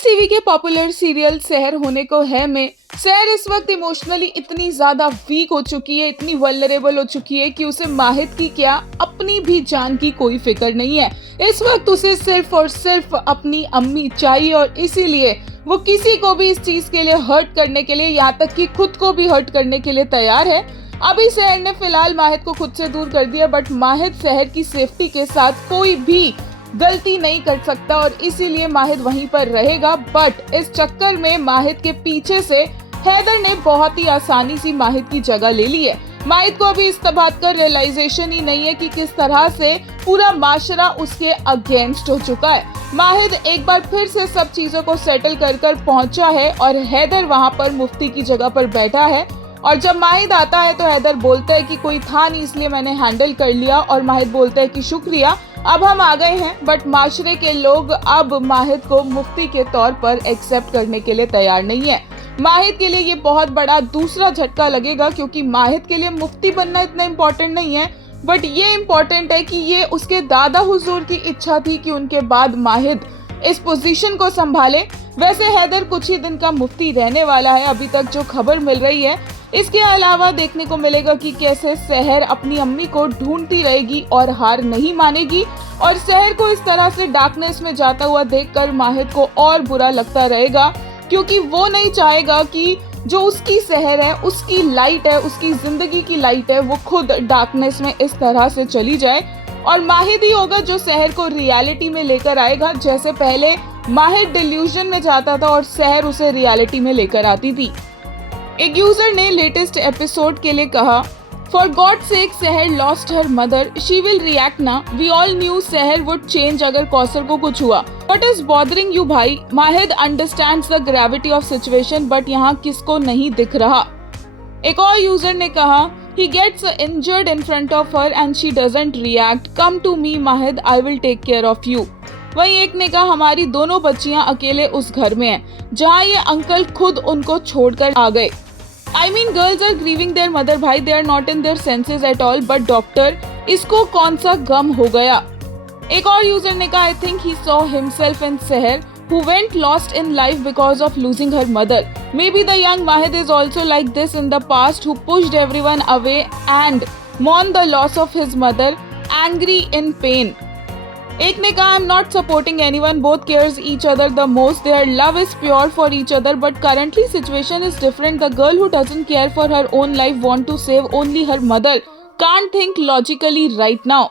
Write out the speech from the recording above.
Yes TV के popular serial सहर होने को है में सहर इस वक्त इमोशनली इतनी ज्यादा वीक हो चुकी है, इतनी वल्नरेबल हो चुकी है कि उसे माहिद की क्या अपनी भी जान की कोई फिक्र नहीं है। इस वक्त उसे सिर्फ और सिर्फ अपनी अम्मी चाहिए और इसीलिए वो किसी को भी इस चीज के लिए हर्ट करने के लिए, यहाँ तक कि खुद को भी हर्ट करने के लिए तैयार है। अभी सहर ने फिलहाल माहिद को खुद से दूर कर दिया, बट माहिद सहर की सेफ्टी के साथ कोई भी गलती नहीं कर सकता और इसीलिए माहिद वहीं पर रहेगा। बट इस चक्कर में माहिद के पीछे से हैदर ने बहुत ही आसानी से माहिद की जगह ले ली है। माहिद को अभी इस बात का रियलाइजेशन ही नहीं है कि किस तरह से पूरा माशरा उसके अगेंस्ट हो चुका है। माहिद एक बार फिर से सब चीजों को सेटल कर पहुंचा है और हैदर वहां पर मुफ्ती की जगह पर बैठा है। और जब माहिद आता है तो हैदर बोलता है कि कोई था नहीं इसलिए मैंने हैंडल कर लिया, और माहिद बोलता है कि शुक्रिया, अब हम आ गए हैं। बट माशरे के लोग अब माहिद को मुफ्ती के तौर पर एक्सेप्ट करने के लिए तैयार नहीं है। माहिद के लिए ये बहुत बड़ा दूसरा झटका लगेगा, क्योंकि माहिद के लिए मुफ्ती बनना इतना इम्पोर्टेंट नहीं है, बट ये इम्पोर्टेंट है कि ये उसके दादा हुजूर की इच्छा थी कि उनके बाद माहिद इस पोजीशन को संभाले। वैसे हैदर कुछ ही दिन का मुफ्ती रहने वाला है, अभी तक जो खबर मिल रही है। इसके अलावा देखने को मिलेगा कि कैसे सहर अपनी अम्मी को ढूंढती रहेगी और हार नहीं मानेगी, और सहर को इस तरह से डार्कनेस में जाता हुआ देखकर माहिद को और बुरा लगता रहेगा, क्योंकि वो नहीं चाहेगा कि जो उसकी सहर है, उसकी लाइट है, उसकी जिंदगी की लाइट है, वो खुद डार्कनेस में इस तरह से चली जाए। और माहिद ही होगा जो सहर को रियलिटी में लेकर आएगा, जैसे पहले माहिद डिल्यूजन में जाता था और सहर उसे रियलिटी में लेकर आती थी। एक यूजर ने लेटेस्ट एपिसोड के लिए कहा, फॉर गॉड सेक सहर lost her mother, she will react ना, वी ऑल न्यू सहर वुड चेंज अगर कौसर को कुछ हुआ। व्हाट इज बॉदरिंग यू भाई? Mahid understands the gravity of situation, but यहाँ किसको नहीं दिख रहा। एक और यूजर ने कहा, he gets injured in front of her and she doesn't react, come to me माहिद, I will take care of you। वहीं एक ने कहा, हमारी दोनों बच्चियां अकेले उस घर में हैं जहां ये अंकल खुद उनको छोड़कर आ गए। I mean girls are grieving their mother भाई, they are not in their senses at all, but doctor इसको कौन सा गम हो गया। एक और यूजर ने कहा, I think he saw himself in सहर who went lost in life because of losing her mother. Maybe the young Mahid is also like this in the past, who pushed everyone away and mourned the loss of his mother, angry in pain. एक ने कहा, I'm not supporting anyone, both cares each other the most, their love is pure for each other, but currently situation is different. The girl who doesn't care for her own life want to save only her mother, can't think logically right now.